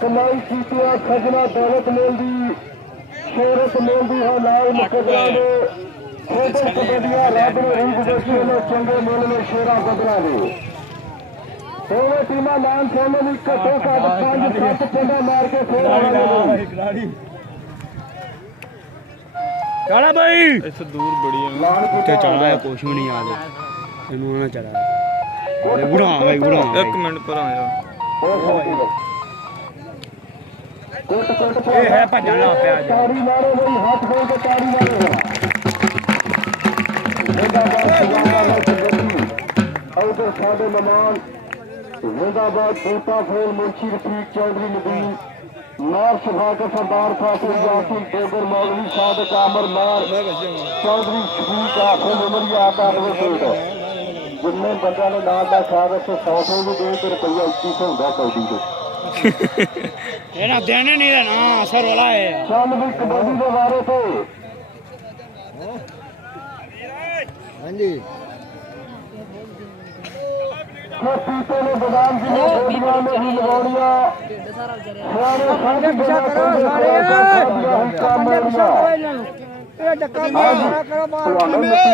कमाई की खजना दौलत मिलती शोहरत मिलती है लाल मुकदरा ने छोटे कबड्डिया रब ने रूप देखी ने चंगे मुल में शेरा बदला ने दोनों टीम नाम सोने भी घटो घट 5-7 चंगा मार के फिर चला भाई इस दूर बड़ी है चला है कुछ भी नहीं आ रहा इन्हों ना चला बुढ़ा भाई बुढ़ा एक मिनट पर आया ये है भजन पे आज ताड़ी मारो भाई हाथ खोल के ताड़ी मारो और तो सादे मेहमान जिंदाबाद बूटा फूल मुंशी रफीक चौधरी नदीम नार सभा के सरदार फासिल यासिन डोगर मौलवी साद कामर नार चौधरी शफीक आखिर उमरिया का एडवोकेट जिन्ने बंदा ने नाम का ख्याल रखे 100 भी दे तो रुपया 2100 होगा कौडी को ना देने नहीं देना असर वाला है चल भी कबड्डी के बारे पे हाँ जी पीते ने बादाम की गोलियां में ही लगौड़िया सारे सारे पिछा करो सारे पंजे पिछा करो इन्हों ये धक्का मारा करो बाहर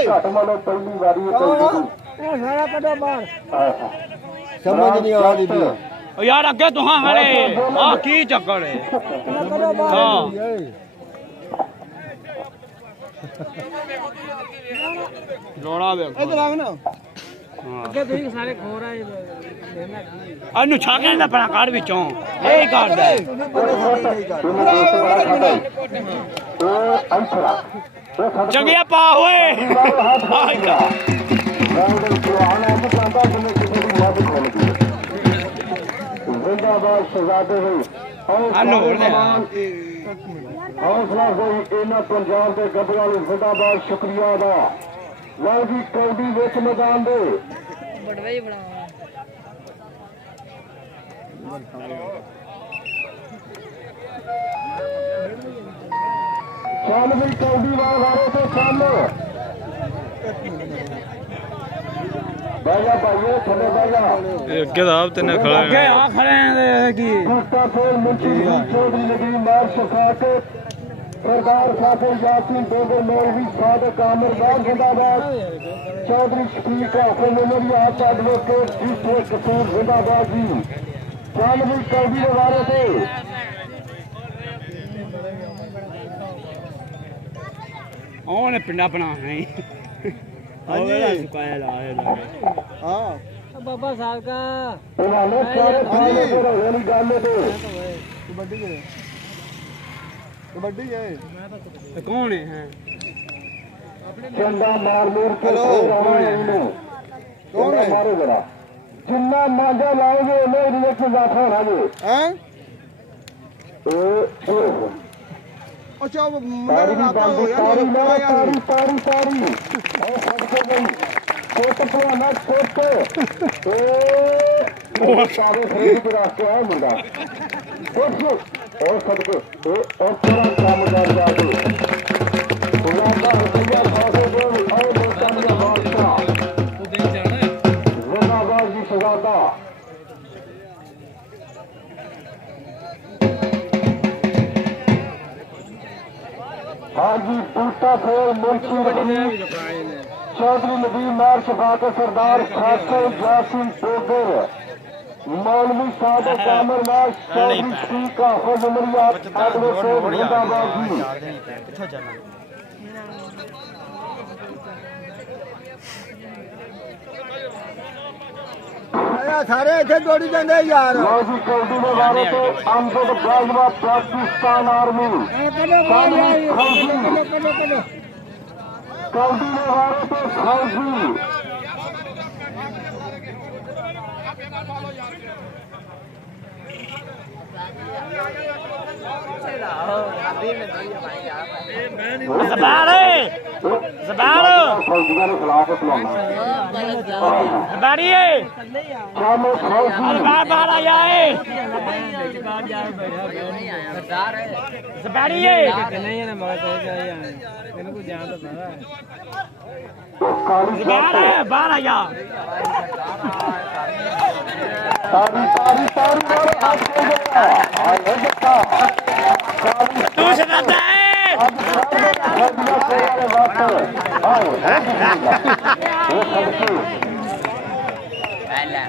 घट मानो पहली बारी ये सारा कटो बाहर समझ नहीं आ रही भी यार अगे तुहां खड़े आ की चक्कर है हां लोड़ा वे इधर आओ ना अगे तुही सारे खो रहा है अनु छाके दा पड़ा काट विचों ए काट दे चंगिया पा ओए जिंदाबाद शहजादे हौसला होई इन्हां पंजाब के गब्बरां नूं जिंदाबाद शुक्रिया दा लओ जी कौडी विच मैदान दे चल भी कौडी वाले तो चल बैजा भाइयों थले बैजा अगे दा तने खड़ा है अगे आ खड़े हैं की बूटा फूल मुंशी चौधरी नदीम नार सखात सरदार फासिल यासिन डोगर मौलवी सादिक आमिर बाग जिंदाबाद चौधरी शफीक आखिर उमरिया एडवोकेट जीते कसूर जिंदाबाद जी चल भी कौडी के बारे थे ओने पिंडा बना है सुकाया ला हां बाबा साहब का उन्होंने सारे खाने पर होली डालने दे कबड्डी है कौन है चंदा मार मूर के कौन है मारो जरा जिन्ना मांझा लाओगे उन्हें रिएक्ट जाता होना जी हैं अच्छा वो तारी तारी तारी तारी तारी और सबसे गई छोटे पुराना छोटे ओ सारे खरीद के रास्ते है मुंडा देखो और सबके और पूरा काम कर जाते पुराना रुपया खासे दो और लोटा का बादशाह तो देख जाना है जिंदाबाद जी सजादा हाँ जी बूटा फूल मुंशी रफीक चौधरी नदीम नार सभा के सरदार फासिल यासिन डोगर मौलवी सादिक आमिर नार चौधरी शफीक आखिर उमरिया एडवोकेट जिंदाबाद जी सारे इथे दौड़ी जांदे यार जी कौडी में वाले तो अमजद बाजवा पाकिस्तान आर्मी कौडी में वाले तो फौजी बाहर आ जा तारी तारी तारी मारो हाथ हो गया हाय हो गया तू शराबता है अब खरदिया कोयारे वास्ते हाय हो गया ये खड़की अल्लाह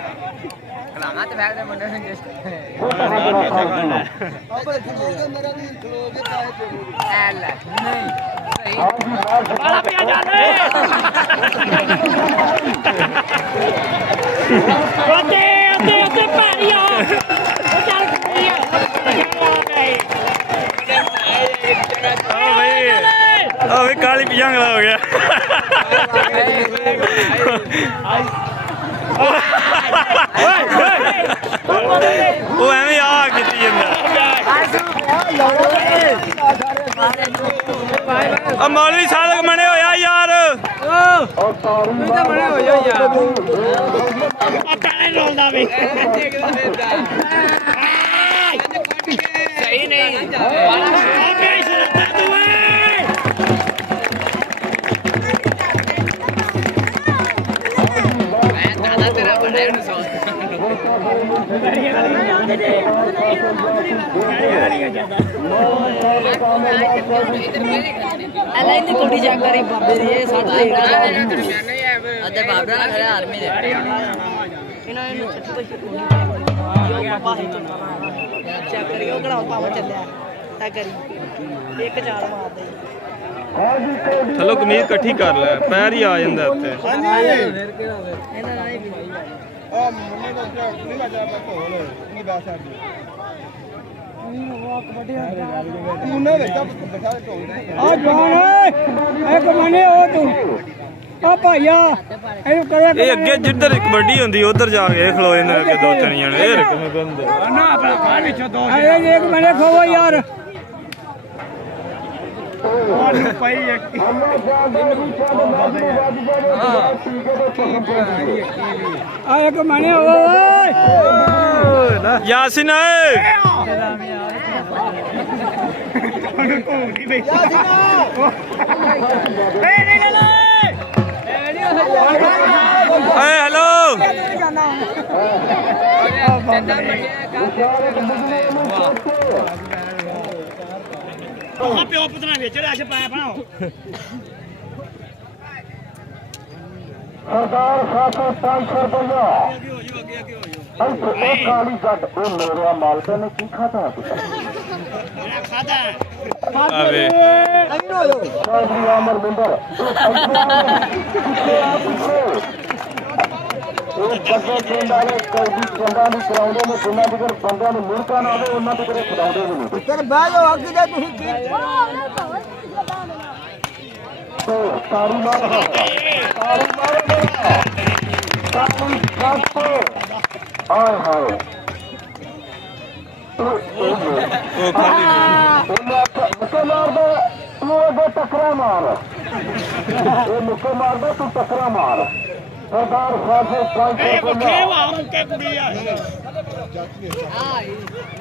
कलामा तो बैग दे मुंडे ने जस्ट छोटा हाजरा साहब अल्लाह नहीं सही हाँ जी मार बाला पे आ जा रे ओते ओते ओते पारिया ओ चल पारिया भाई काली पिजांगला हो गया वो एवं आ की मौलवी साधक बने हो यार और तारी बने हो यार अपने रोलदा भी सही नहीं मैं दादा तेरा बड़ा है ना अल्लाह इनकी कोठी चेक करी बाबे दी ये साडा ही अदे बाबरा ना खरे आर्मी दे इना नु छत्ती यो पापा ही तो चेक करी ओ कड़ा पावा चलिया ता करी एक चाल मार दे चलो कमीज इकट्ठी कर ले पैर ही आ जाता उत्ते ਇਹਨਾਂ ਨਾਲ ਹੀ ਆ ਜਾਣ ਇੱਕ ਮਨੇ ਉਹ ਤੂੰ ਆ ਭਾਈਆ ਇਹਨੂੰ ਕਰਿਆ ਇਹ ਅੱਗੇ ਜਿੱਧਰ ਕਬੱਡੀ ਹੁੰਦੀ ਉਧਰ ਜਾ ਕੇ ਖਲੋ ਜਾਂਦੇ ਅੱਗੇ ਦੋ ਤਿੰਨ ਜਣੇ ਇਹ ਕਿਵੇਂ ਕਹਿੰਦੇ ਨਾ ਆਪਣਾ ਘਰ ਵਿੱਚੋਂ ਦੋ ਇਹ ਇੱਕ ਮਨੇ ਖੋਵੋ ਯਾਰ ਉਹਨੂੰ ਪਈ ਇੱਕ ਆ ਇੱਕ ਮਨੇ ਓਏ यासिन हेलो प्यो पुतना बेच रहा है पाया बनाओ सरदार 700 रुपया काली गट वो मेरा मालक ने की खाता खाता अबे चौधरी अमर मिंबर जगह पिंड वाले कई चंगा नहीं कराਉਂਦੇ ਨੇ ਜਿੰਨਾ ਦੇ ਬੰਦਿਆਂ ਨੂੰ ਮੁਰਕਾ ਨਾ ਹੋਵੇ ਉਹਨਾਂ ਦੇ ਘਰੇ ਖਿਲਾਉਂਦੇ ਵੀ ਨਹੀਂ ਤੇਰੇ ਬਹਿ ਜਾਓ ਅੱਗੇ ਜਾ ਤੁਸੀਂ तो तारी मार तारी हाय हाय वो खाली मुक्के मार दो तू अगे टकरा मार ये मुक्के मार दो तू टकरा मार सरदार साहब ਇਹ ਬੱਕਰੇ ਵਾ ਮੁੱਕੇ ਕੁੜੀ ਆ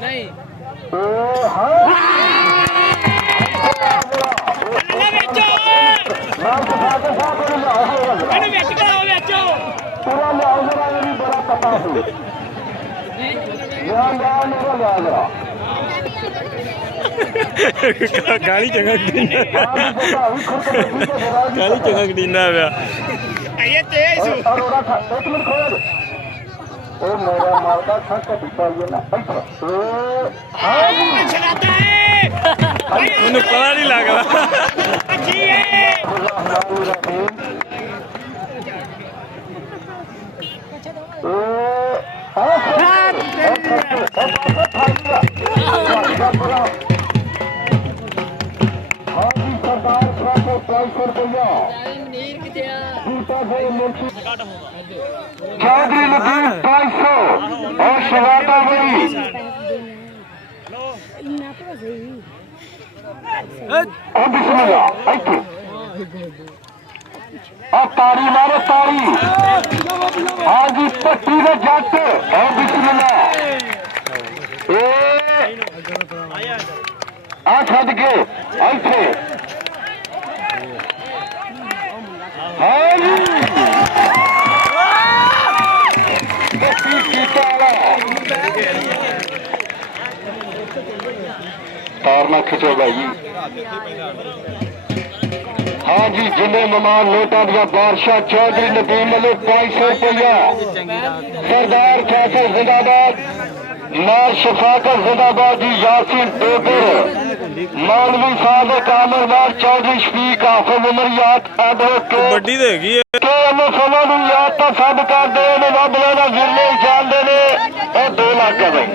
नहीं हाय ਲੈ ਵੇਚੋ मार के साथ ਇਹਨੂੰ ਵੇਚ ਕਰਾਓ ਵੇਚੋ पूरा लिहाज जरा ये भी बड़ा पता है ध्यान मेरा लिहाज जरा गाली चंगा कटीना गाली चंगा कटीना पिया ਇਹ ਤੇਜ਼ एक मिनट खोल ओ मेरा मालका छक्का टिपा ये ना ਛੜਾਤਾ ਹੈ ਉਹਨੂੰ ਪਤਾ ਨਹੀਂ ਲੱਗਦਾ ਅੱਛੀ ਹੈ सरदार 500 रुपया नीर किथे आ चौधरी नदीम 500 और शवादा भाई तारी मारो तारी हाँ जी पट्टी में जाते और बिस्मिल्लाह आ छड़ के ऐसे हाँ जी तार ना खिंचो भाई। हाँ जी, जिन्हें मेहमान नोटा दिया बादशाह चौधरी नदीम वाले 500 रुपया। सरदार फैसल जिंदाबाद, नार शफाकत जिंदाबाद जी, यासीन डोगर, मौलवी सादिक आमिर नार चौधरी शफीक हाफिज उमरियात एडवोकेट कबड्डी तो हैगी है। के एम समा ਨੂੰ याद तो सब करते हैं रब लेना जिले जानते ने और 2 लाख है भाई।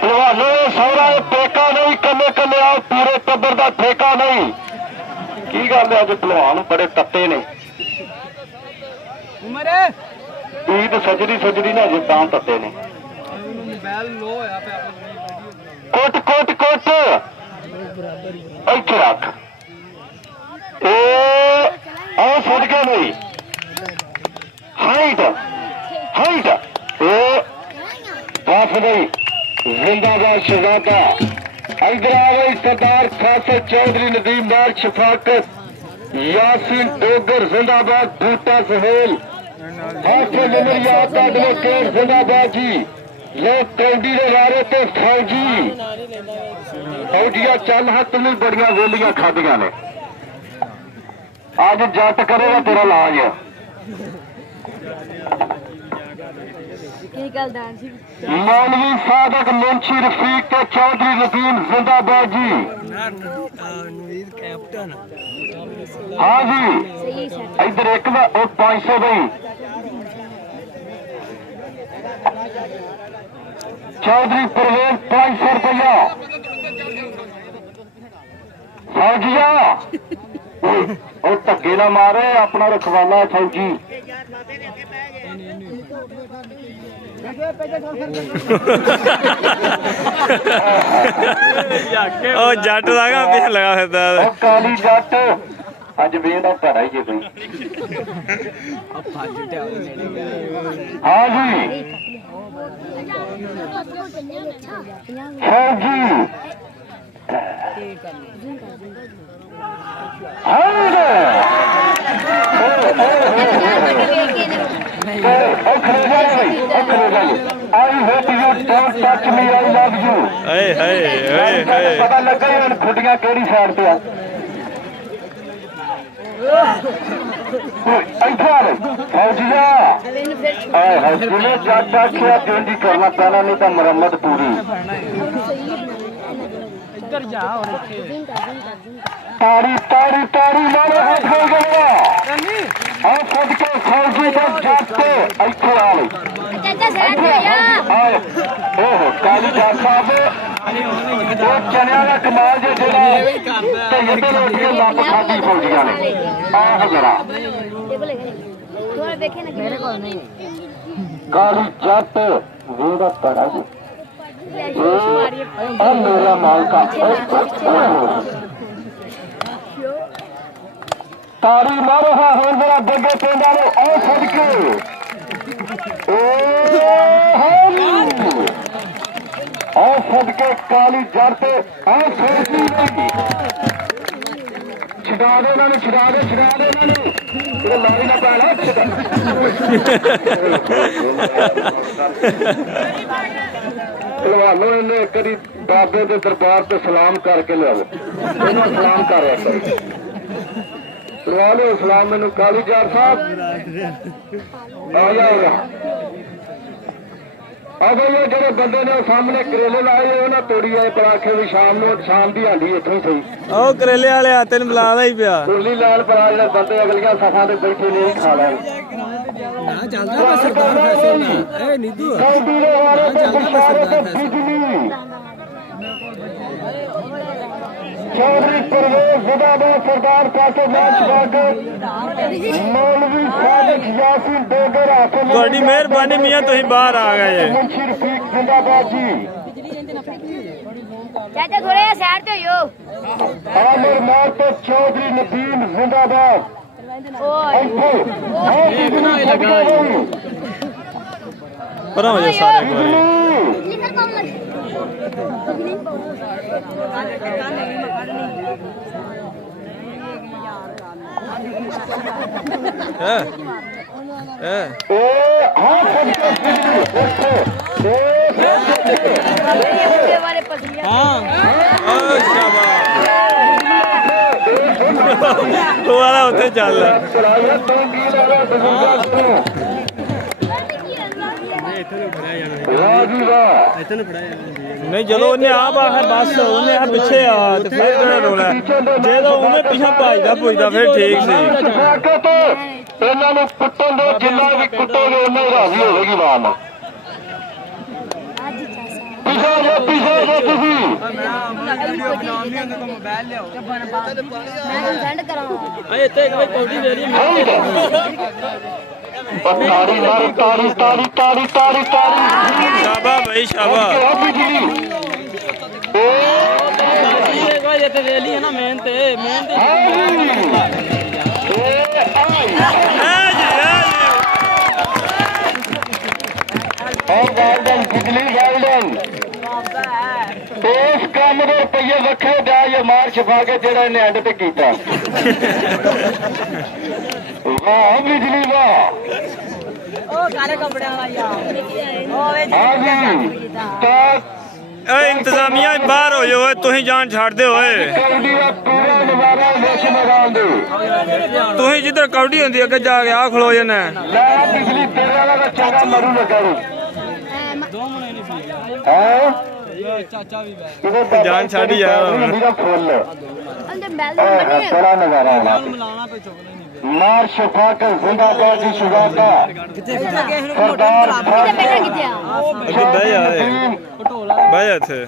पहलवानों सारा पेका नहीं, कन्ने कन्ने आओ पूरे टब्बर का ठेका नहीं। की गल है, अज पहलवान बड़े तत्ते ने। ईद सजरी सजरी ने अजे तां तत्ते ने। कुट कुट कुट इत्थे रख आओ सदके नहीं। हाइट हाइट बस नहीं। जिंदाबाद शहजादा। इधर आ गई सरदार फैसल चौधरी नदीम नार शफाकत यासीन डोगर जिंदाबाद, बूटा सहेल हाफिज उमरियात एडवोकेट जिंदाबाद जी। लोग कौडी के वारे तो फौजी फौजिया चल हा, तुम्हें बड़िया वेलियां खादियां ने। आज जट करेगा तेरा लाज। मौलवी सादिक मुंशी रफीक के चौधरी नदीम जिंदाबाद जी। हाँ जी, इधर एक 500 भाई। चौधरी परवेज 500 रुपया। फौजिया और धक्के ना मारे, अपना रखवाला फौजी। ਉਹ ਜੱਟ ਦਾ ਗਾ ਪਿੱਛੇ ਲਗਾ ਫਿਰਦਾ। ਉਹ ਕਾਲੀ ਜੱਟ ਅੱਜ ਵੇਂਦਾ ਭੜਾ ਹੀ ਜੇ ਕੋਈ। ਹਾਂ ਜੀ ਫੌਜੀ पता लगा ही खुटियां केड़ी साइड पे फौजिया जिन्हें जट आखिया चेंज करना पैना, नहीं तो मरम्मत पूरी। तारी तारी तारी मारो हाथ हो गया। हाँ खुद के फौजी को जट इथे आ गई। ओहो काली जट साहब चनिया का कमाल जो ढेर रोटियां लप खाधी फौजिया ने। आह जरा काली जट वेड़ा पड़ा जी। मेरा मालका तारी मारो हा हो जरा बगे पेंडा लो आओ सदके। आओ सदके काली जट आओ सोची छुड़ा दो उन्होंने, छुड़ा दो उन्होंने लॉरी ना पैना। पहलवानों इन्हें कभी बाबे के दरबार से सलाम करके लिया, इन्होंने सलाम कर रहा सलाम सलाम। मैनू काली जार साहब आ जाओ। अब ये जो बंदे ने सामने करेले लाए उन्हें तोड़ी आए पराखे भी शाम की आंधी इतों ही सही। ਉਹ ਕਰੇਲੇ वाले तेन बुलादा ही पिया। कुरली लैन पर जो बंदे अगलियां सफा से बैठे नहीं खा लैन। चौधरी परवेज जिंदाबाद, सरदार फैसल मौलवी सादिक यासीन डोगर हाफिज ਤੁਹਾਡੀ ਮਿਹਰਬਾਨੀ ਮੀਆਂ ਤੁਸੀਂ ਬਾਹਰ ਆ ਗਏ। मुंशी रफीक जिंदाबाद जी। चाचा थोड़े साइड पे हो। आमिर नार तो चौधरी नदीम जिंदाबाद। पर हो जा सारे एक बारी। ये वाले पसंद ਉਹ ਵਾਲਾ ਉੱਥੇ ਚੱਲ ਨਹੀਂ ਜਦੋਂ ਉਹਨੇ ਆ ਬਾਹਰ ਬਸ ਉਹਨੇ ਆ ਪਿੱਛੇ ਆ ਤੇ ਫਿਰ ਕਿਹੜਾ ਰੋਲਾ ਜਦੋਂ ਉਹਨੇ ਪਿੱਛੇ ਭੱਜਦਾ ਫਿਰ ਠੀਕ ਸੀ ਇਹਨਾਂ ਨੂੰ ਕੁੱਟਣ ਦੇ ਜਿੰਨਾ ਵੀ ਕੁੱਟੋਗੇ ਉਹਨਾਂ ਹੀ ਰਾਜ਼ੀ ਹੋਵੇਗੀ ਮਾਂ ਪਿਛਾ ਜੋ ਤੁਸੀਂ सेंड कराऊं ਇੱਥੇ ਇੱਕ ਵਾਰ ਕੌਡੀ ਦੇ ਰਹੀ ਤਾੜੀ ਮਾਰ ਤਾੜੀ ਤਾੜੀ ਤਾੜੀ ਤਾੜੀ ਤਾੜੀ ਸ਼ਾਬਾ ਭਾਈ ਸ਼ਾਬਾ ਇੱਕ ਵਾਰ ਇੱਥੇ ਦੇ ਲਈ ਹੈ ਨਾ ਮੇਨ ਤੇ ਗਾਰਡਨ ਬਿਜਲੀ ਗਾਰਡਨ ਇਸ ਕੰਮ ਦੇ ਰੁਪਈਏ ਵੱਖਰੇ ਦਾ ਇਹ ਮਾਰ ਛਪਾ ਕੇ ਜਿਹੜਾ ਇਹਨੇ ਐਂਡ ਤੇ ਕੀਤਾ ਵਾਹ ਬਿਜਲੀ ਵਾਹ ਉਹ ਕਾਲੇ ਕੱਪੜਿਆਂ ਵਾਲਾ ਯਾਰ ਹਾਂ ਜੀ ਤਾਂ ਓਏ ਇੰਤਜ਼ਾਮੀਆ ਬਾਹਰ ਹੋ ਜਾਓ ਓਏ ਤੁਸੀਂ ਜਾਨ ਛੱਡਦੇ ਓਏ ਕੌਡੀ ਦਾ ਪੂਰਾ ਨਜ਼ਾਰਾ ਵਿੱਚ ਮੈਦਾਨ ਦੇ ਤੁਸੀਂ ਜਿੱਧਰ ਕੌਡੀ ਹੁੰਦੀ ਅੱਗੇ ਜਾ ਕੇ ਆ ਖਲੋ ਜਨੇ ਲੈ ਬਿਜਲੀ ਤੇਰੇ ਵਾਲਾ ਤਾਂ ਚੰਗਾ ਮਰੂ ਲੱਗਾ ਨੂੰ ਹੈ ਚਾਚਾ ਵੀ ਜਾਨ ਛੱਡ ਯਾਰ ਮੇਰਾ ਫੁੱਲ अंदर बैल ਬੜਾ ਨਜ਼ਾਰਾ ਆਉਣਾ ਮਿਲਾਉਣਾ ਪਈ ਚੁੱਕਦਾ ਨਹੀਂ ਮਾਰ ਸ਼ਫਾ ਕੇ ਜ਼ਿੰਦਾਬਾਦ ਦੀ ਸ਼ੁਗਾਤਾ ਸਰਦਾਰ बेटा किथे आ ਅੱਗੇ ਬਹਿ ਜਾ ਬਹਿ ਜਾ ਇੱਥੇ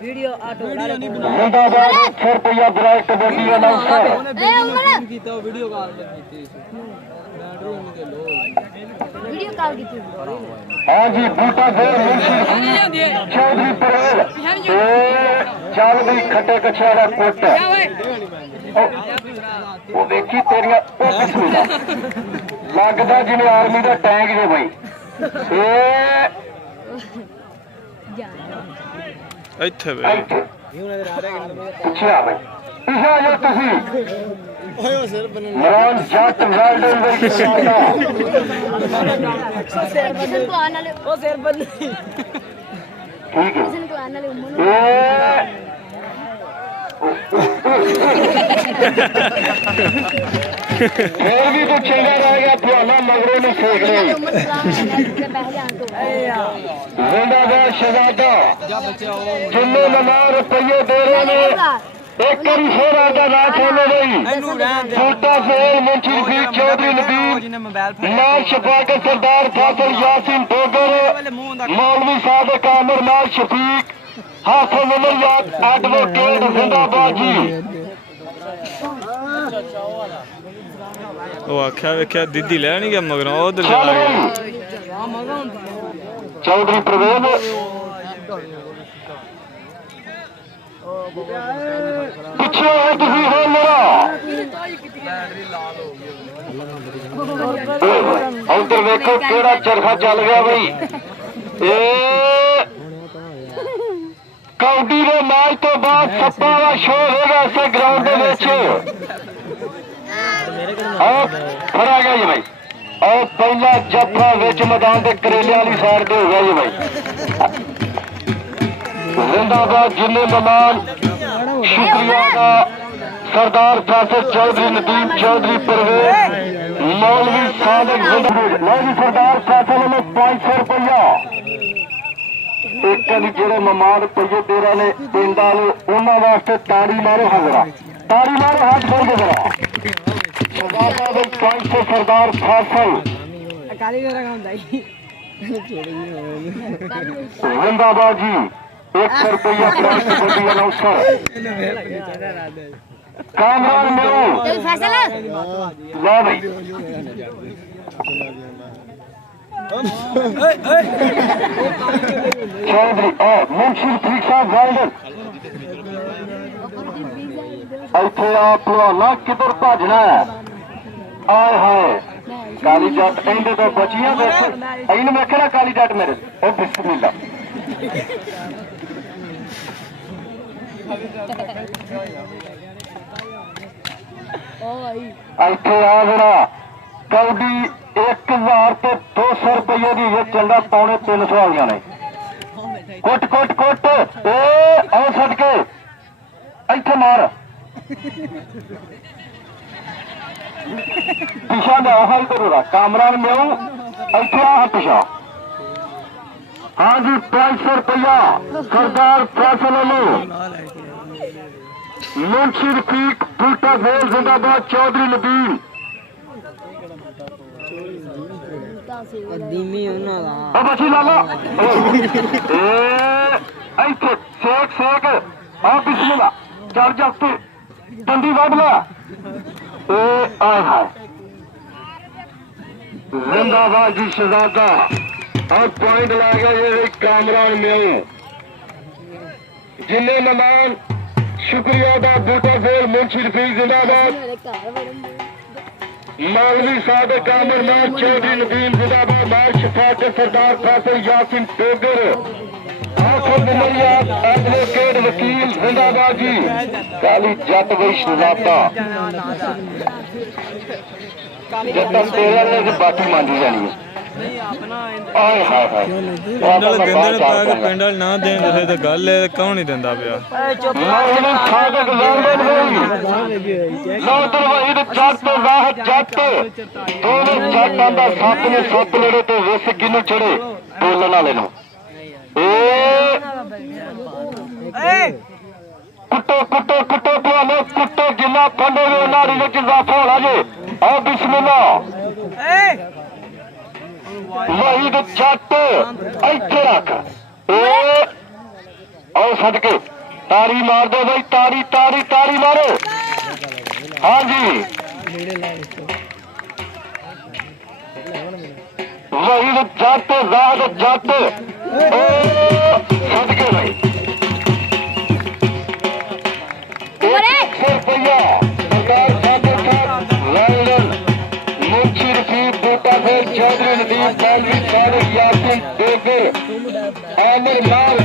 ਵੀਡੀਓ ਆਟੋ ਜ਼ਿੰਦਾਬਾਦ 100 ਰੁਪਇਆ ਬਰਾਇ ਕਬੱਡੀ ਅਨਾਉਂਸਰ ए उमर ਕੀਤਾ ਉਹ ਵੀਡੀਓ ਕਾਲ ਕੀਤੀ ਬੈਟਰੀ ਉਹਨੂੰ ਤੇ ਲੋ वीडियो कॉल की थी ਹਾਂ ਜੀ ਬੂਟਾ ਫੇਰ ਮੁਨਸ਼ੀ ਚੌਧਰੀ ਪਰੇਲ ਚੱਲ ਗਈ ਖੱਟੇ ਕੱਛੇ ਦਾ ਕੁੱਟ ਉਹ ਵੇਖੀ ਤੇਰੀਆਂ ਉਹ ਕਿਸਮੀਆਂ ਲੱਗਦਾ ਜਿਵੇਂ ਆਰਮੀ ਦਾ ਟੈਂਕ ਜੇ ਬਈ ਇਹ ਇੱਥੇ ਬਹਿ ਇੱਥੇ ਪਿੱਛੇ ਆ ਬਈ ਪਿੱਛੇ ਆ ਜਾਓ ਤੁਸੀਂ ਮਰਾਨ ਜੱਟ ਵੈਲਡਨ ਦੇ ਕਿਸਾਨਾ किशन को आने वाले ਉਹ ਸਿਰ ਬੰਨ ਠੀਕ ਹੈ किशन को आने वाले उमर ਫੇਰ ਵੀ ਤੂੰ ਚੰਗਾ ਰਹੇਗਾ ਤੁਹਾਨੂੰ ਮਗਰੋਂ ਨੂੰ ਸੇਖ ਲਈ उमर से पहले आन तो ਜ਼ਿੰਦਾਬਾਦ ਸ਼ਹਜ਼ਾਦਾ ਜਾ ਬੱਚਾ ਉਹ ਜਿੰਨੇ ਨਵਾਂ ਰੁਪਈਏ ਦੇ ਰਹੇ ਨੇ ਇੱਕ ਵਾਰੀ ਹੋਰ ਆਦਾ ਨਾ ਛੋਲੇ ਬਈ ਇਹਨੂੰ ਰਹਿਣ ਦੇ ਬੂਟਾ ਫੇਰ ਮੁੰਸ਼ੀ ਰਫੀਕ ਚੌਧਰੀ ਨਬੀਲ ਜਿਹਨੇ ਮੋਬਾਈਲ ਫੋਨ ਨਾਲ ਛਪਾ ਕੇ ਸਰਦਾਰ ਫਾਜ਼ਲ ਯਾਸੀਨ ਟੋਗਰ ਮੌਲਵੀ ਸਾਦਕ ਆਮਰ ਨਾਲ ਸ਼ਫੀਕ ਹਾਫਿਜ਼ ਉਮਰ ਐਡਵੋਕੇਟ ਜ਼ਿੰਦਾਬਾਦ ਜੀ ਉਹ ਆਖਿਆ ਵੇਖਿਆ ਦੀਦੀ ਲੈ ਨਹੀਂ ਗਿਆ ਮਗਰੋਂ ਉਧਰ ਚਲਾ ਗਿਆ ਚੌਧਰੀ ਪ੍ਰਵੇਦ ਪਿੱਛੇ ਹੋ ਤੁਸੀਂ ਹੋ ਮੇਰਾ ਉਧਰ ਵੇਖੋ ਕਿਹੜਾ ਚਰਖਾ ਚੱਲ ਗਿਆ ਬਈ ਇਹ ਕੌਡੀ ਦੇ ਮੈਚ ਤੋਂ ਬਾਅਦ ਸੱਪਾਂ ਦਾ ਸ਼ੋਅ ਹੋਗਾ ਇਸੇ ਗਰਾਊਂਡ ਦੇ ਵਿੱਚ ਆਹ ਫੜਾ ਗਿਆ ਜੀ ਬਾਈ ਆਹ ਪਹਿਲਾ ਜੱਫਾ ਵਿੱਚ ਮੈਦਾਨ ਦੇ ਕਰੇਲਿਆਂ ਵਾਲੀ ਸਾਈਡ ਤੇ ਹੋ ਗਿਆ ਜੀ ਬਾਈ ਜ਼ਿੰਦਾਬਾਦ ਜਿੰਨੇ ਮਹਿਮਾਨ ਸ਼ੁਕਰੀਆ ਦਾ ਸਰਦਾਰ ਫਾਜ਼ਲ ਚੌਧਰੀ ਨਦੀਮ ਚੌਧਰੀ ਪਰਵੇਜ਼ ਮੌਲਵੀ ਸਾਦਕ ਜ਼ਿੰਦਾਬਾਦ ਲਓ ਜੀ ਸਰਦਾਰ ਫਾਜ਼ਲ ਨੂੰ 500 ਰੁਪਇਆ ਇੱਕ ਵਾਲੀ ਜਿਹੜੇ ਮਹਿਮਾਨ ਰੁਪਈਏ ਤੇਰਾ ਨੇ ਪਿੰਡਾਂ ਨੂੰ ਉਹਨਾਂ ਵਾਸਤੇ ਤਾੜੀ ਮਾਰੋ ਹਜ਼ਰਾ ਤਾੜੀ ਮਾਰੋ ਹੱਥ ਖੋਲ ਕੇ ਜਰਾ ਸਰਦਾਰ ਦੇ 500 ਸਰਦਾਰ ਫਾਜ਼ਲ ਅਕਾਲੀ ਮੇਰਾ ਹੁੰਦਾ ਹੀ ਜ਼ਿੰਦਾਬਾਦ ਜੀ 100 ਰੁਪਇਆ ਪ੍ਰਾਈਸ ਕਬੱਡੀ ਅਨਾਉਂਸਰ ਕਾਮਰਾਨ ਮਿਲੋ तेरी फैसला ਲਾ ਬਈ ਚੌਧਰੀ ਮੁਨਸ਼ੀ ਰਫੀਕ ਸਾਹਿਬ ਗਾਲਡਨ ਇੱਥੇ ਆ ਭਲਵਾਨਾ ਕਿੱਧਰ ਭੱਜਣਾ ਹੈ ਆਏ ਹਾਏ ਕਾਲੀ ਜੱਟ ਕਹਿੰਦੇ ਤਾਂ ਬਚੀਆਂ ਵੇਖ ਇਹਨੂੰ ਵੇਖਣਾ ਕਾਲੀ ਜੱਟ ਮੇਰੇ ਉਹ ਬਿਸਮਿਲ੍ਲਾ ਇੱਥੇ ਆ ਜਿਹੜਾ ਕੌਡੀ 1000 ਤੇ 200 ਰੁਪਏ ਦੀ ਵਿੱਚ ਚੱਲਦਾ ਪੌਣੇ 300 ਵਾਲੀਆਂ ਨੇ ਕੁੱਟ ਕੁੱਟ ਕੁੱਟ ਆਉ ਸਦਕੇ ਇੱਥੇ ਮਾਰ ਪਿਛਾ ਲਿਆਓ ਹਾਈ ਕਰੂਗਾ ਕਾਮਰਾਨ ਮਿਓ ਇੱਥੇ ਆ ਪਿਛਾ ਹਾਂਜੀ 500 ਰੁਪਇਆ ਸਰਦਾਰ ਫੈਸਲ लो मुंशी रफीक बूटा फेल जिंदाबाद चौधरी नबील ਦੀਮੀ ਉਹਨਾਂ ਦਾ अब अच्छी ला लो ਇੱਥੇ ਸੇਕ ਸੇਕ ਆ ਬਿਸਮਿल्लाह ਚੜ ਜਾ ਉੱਤੇ ਡੰਡੀ ਵੱਢ ਲਿਆ ਆਏ ਹਾਏ जिंदाबाद जी शहजादा और पॉइंट ला गया ये कामरान म्याऊ जिन्हें नमान शुक्रिया दा बूटा फेल मुंशी रफीक जिंदाबाद ਮੇਰੇ ਘਰ ਵੜਨ मौलवी सादिक कामर नार चौधरी नदीम जिंदाबाद मार शफात सरदार फासिल यासिन टोगर आखिर नमरिया एडवोकेट वकील जिंदाबाद जी काली जट वही शहजादा जब तक तेरा ने बाकी मांगी जानी है ਆਏ ਹਾਏ ਹਾਏ ਪਿੰਡ ਵਾਲੇ ਦਿੰਦੇ ਨੇ ਤਾਂ ਕਿ ਪਿੰਡ ਵਾਲੇ ਨਾ ਦੇਣ ਦੱਸੇ ਤਾਂ ਗੱਲ ਹੈ ਕੌਣ ਨਹੀਂ ਦਿੰਦਾ ਪਿਆ ਮੌਲਵੀ ਸਾਦਕ ਲੰਡਨ ਹੋਈ ਨੌਦਰ ਵਹੀਦ ਜੱਟ ਰਾਹ ਜੱਟ ਦੋਵੇਂ ਜੱਟਾਂ ਦਾ ਸੱਤ ਨੇ ਸੱਤ ਲੜੇ ਤੇ ਵਿਸ ਕਿਨੂੰ ਚੜੇ ਬੋਲਣ ਵਾਲੇ ਨੂੰ ਕੁੱਟੋ ਕੁੱਟੋ ਕੁੱਟੋ ਤੁਹਾਨੂੰ ਕੁੱਟੋ ਜਿੰਨਾ ਪੰਡੋਗੇ ਉਹਨਾਂ ਦੇ ਵਿੱਚ ਇਜ਼ਾਫਾ ਹੋਣਾ ਜੇ ਆਓ ਬਿਸਮਿਲ੍ਲਾ ਵਹੀਦ ਜੱਟ ਇੱਥੇ ਰੱਖ ਆਓ ਸਦਕੇ ਤਾੜੀ ਮਾਰ ਦੋ ਬਈ ਤਾੜੀ ਤਾੜੀ ਤਾੜੀ ਮਾਰੋ ਹਾਂਜੀ ਵਹੀਦ ਜੱਟ ਰਾਹ ਜੱਟ ਸਦਕੇ ਬਈ ਰੁਪਇਆ ਸਰਦਾਰ ਸਾਦਰ ਸਾਹਿਬ ਲੰਡਨ मुंशी रफीक बूटा फेल चौधरी नदीम मौलवी सादिक यासिन टोगर आमिर नार